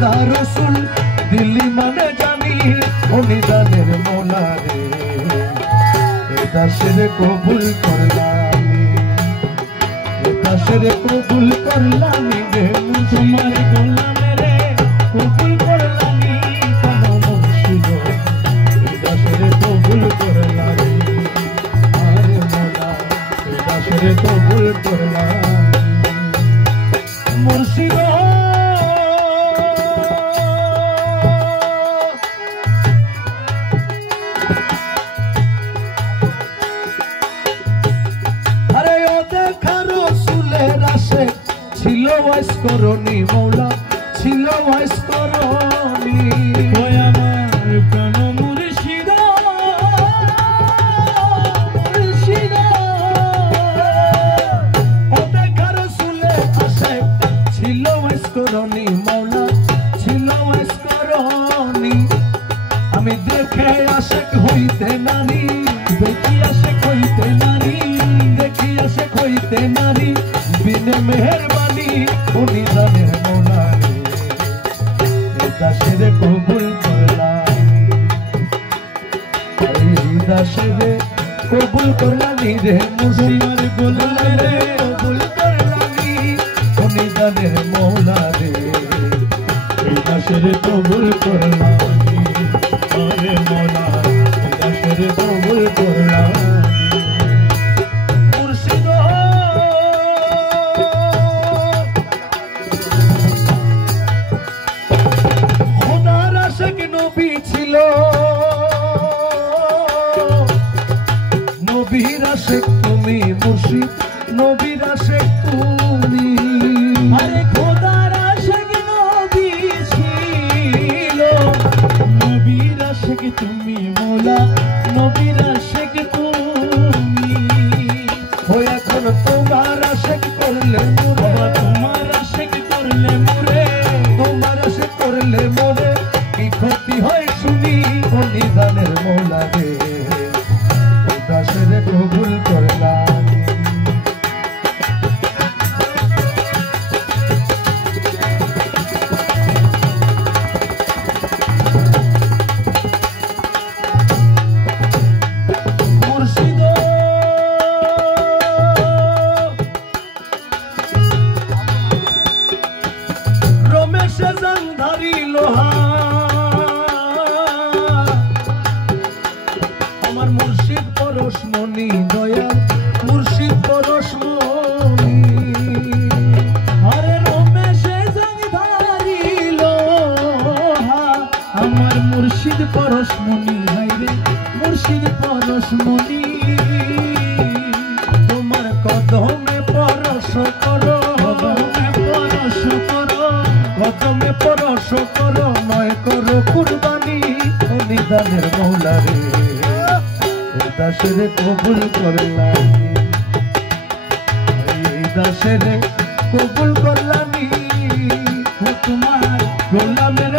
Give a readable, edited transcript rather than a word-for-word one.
খোদা রসুল দিল্লি মানে জানি অনিদানের মৌলা রে দাসের কবুল করলাম দাসের কবুল করলাম রে তোমার গোলাম রে কবুল করলাম কেন মুর্শিদ দাসের কবুল করলাম আরে মৌলা দাসের কবুল করলাম মুর্শিদ ছিল ওয়াইস করনি মৌলা ছিল ওয়াইস করনি ওই আমার প্রাণ মুর্শিদ মুর্শিদ ও দেখা রাসূলের আসে ছিল ওয়াইস করনি মৌলা ছিল ওয়াইস করনি আমি দেখে আশেক হইতে নারী দেখি আশেক হইতে নারী দেখি আশেক হইতে নারী বিনে মেহেরবানি উনি জানের মৌলা রে দাসের কবুল করলাম দাসের কবুল করলানি রে মুর্শিদ গোলাম রে কবুল করলানি উনি জানের মৌলা রে দাসের কবুল করলানি আরে মৌলা দাসের কবুল করলানি ছিল নবীর আশেক তুমি মুর্শিদ নবীর আশেক তুমি আরে খোদার আশেক নবী ছিল নবীর আশেক তুমি মৌলা নবীর আশেক তুমি ও এখন তোমার আশেক করলে মোরে তোমার আশেক করলে মোরে তোমার আশেক করলে মোরে ক্ষতি হয় শুনি অনিদানের মৌলা রে দাসের কবুল করলাম মুর্শিদ রমেশ জানধারি লোহা মুর্শিদ পরশমণি দয়াল মুর্শিদ পরশমণি আরে রমেশে জানধারি লোহা আমার মুর্শিদ পরশমণি হাইরে মুর্শিদ পরশমণি তোমার কদমে পরশ করো কদমে পরশ করো কদমে পরশ করো নয় করো কুরবানি অনিদানের মৌলা রে দাসের কবুল করলাম দাসের কবুল করলাম তোমার গোলামের